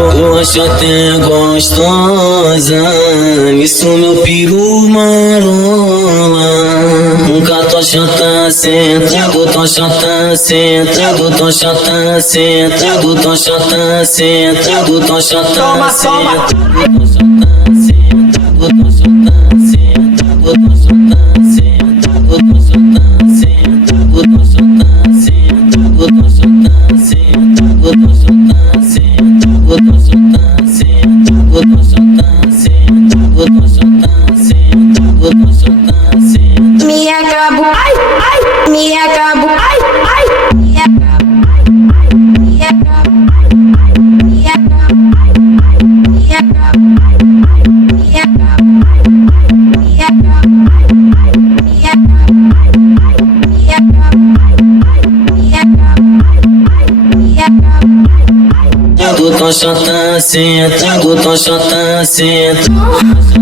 Oxe, até gostosa, isso meu peru marola. Nunca tô chata, sentado, tô chata, sentado, tô chata, sentado, tô chata, sentado, tô chata, Toma, toma. Me acabo, ai, ai, me acabo, ai, ai, me acabo, me acabo, me acabo, me acabo, me acabo, me acabo, me acabo, me acabo, me acabo, me acabo. Tô chata, sentado, tô chata, sentado.